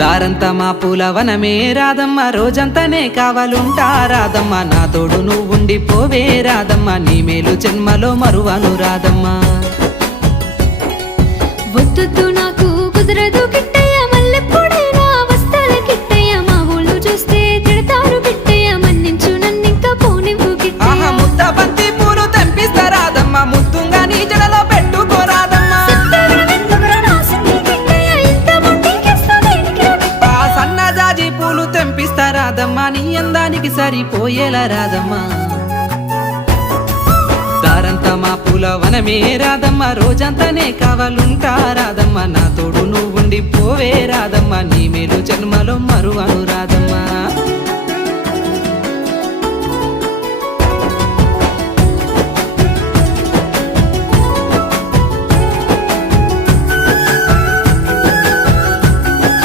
దారంతా మా పూలవనమే రాదమ్మ, రోజంతానే కావాలుంటా రాదమ్మ, నా తోడు నువ్వుండి పోవే రాదమ్మ, నీ మేలు జన్మలో మరువను రాదమ్మ. వద్దు నాకు కుదరదు కిట్టయ్య, మల్లెప్పుడైనా వస్తాల కిట్టయ్య, మా ఊళ్ళు చూస్తే తిడతారు కిట్టయ్య, మన్నించు నన్నింకా పోనివ్వు కిట్టయ్య. ముద్ద బంతి పూలు తెంపిస్తా రాదమ్మ, ముద్దుంగా నీ జడలో పెట్టుకోరాదమ్మ. సన్నజాజి పూలు తెంపిస్తా రాదమ్మ, నీ అందానికి సరిపోయేలా రాదమ్మ. దారంతా మా పూలవనమే రాదమ్మ, రోజంతానే కావాలుంటా రాదమ్మ, నా తోడు నువ్వుండి పోవే రాదమ్మ, నీ మేలు జన్మలో మరువను రాదమ్మ.